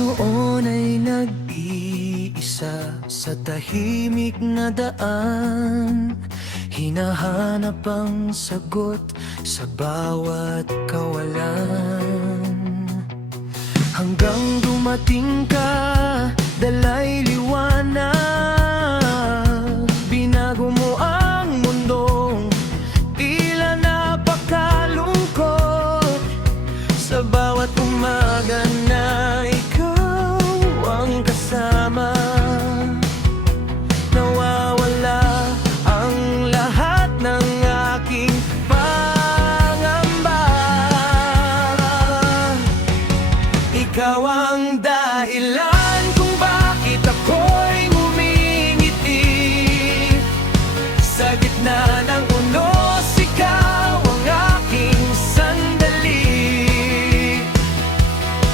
noon ay nag-iisa sa tahimik na daan, hinahanap ang sagot sa bawat kawalan. Hanggang dumating ka, dalay liwanag, binago mo ang mundong tila napakalungkot. Sa bawat umaga na ikaw ang kasama, nawawala ang lahat ng aking pangamba. Ikaw ang dahilan kung bakit ako'y ngumingiti. Sa gitna ng unos, ikaw ang aking sandali.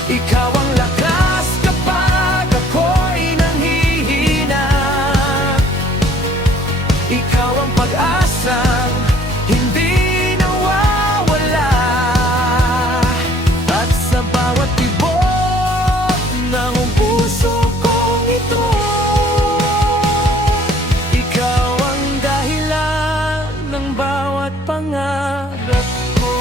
Ikaw ang lakas kapag ako'y nanghihina. Ikaw ang pag-asang hindi nawawala. At sa bawat tibok ng puso kong ito, ikaw ang dahilan ng bawat pangarap ko.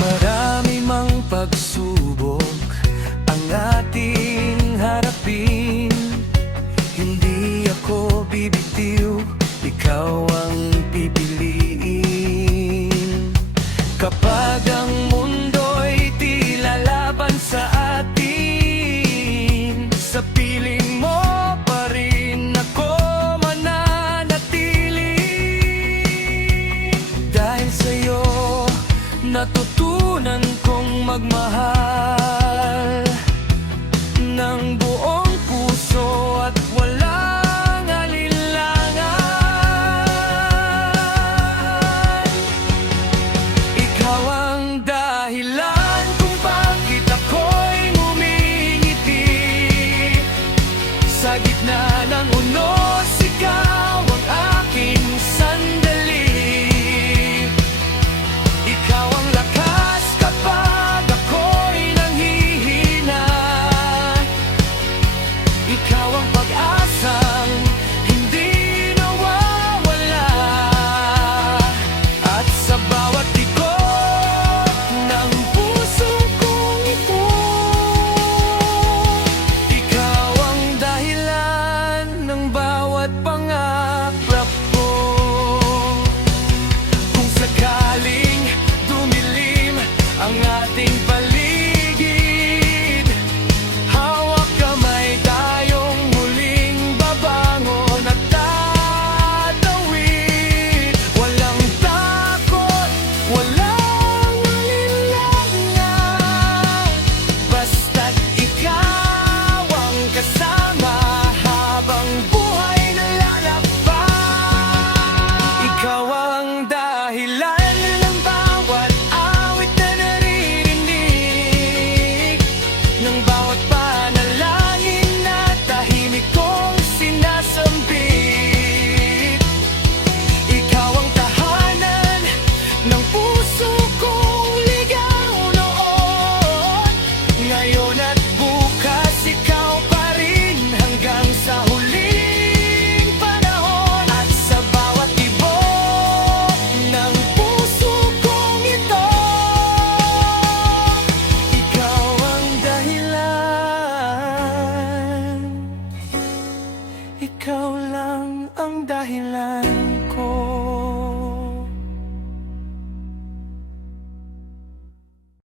Marami mang pagsubok ang ating harapin, hindi ako bibitiw, ikaw ang pipiliin. Kapag ang mundo'y tila laban sa atin, sa piling mo pa rin ako mananatili. Dahil sa'yo natutunan kong magmahal ng buong puso at walang alinlangan. Ikaw ang dahilan kung bakit ako'y ngumingiti. Sa gitna ng unos, ikaw ang aking sandali. Ikaw ang lakas kapag ako'y nanghihina. Ikaw ang pag-asang hindi nawawala. At sa bawat ikot ng puso kong ito, ikaw ang dahilan ng bawat pangarap ko. Kung sakaling dumilim ang ating paligid, hawak kamay tayong muling babangon at tatawid. Walang takot, walang alinlangan, basta't ikaw ang kasama habang buhay nalalakbay. Ikaw ang dahilan ng bawat awit na naririnig, ng bawat panalangin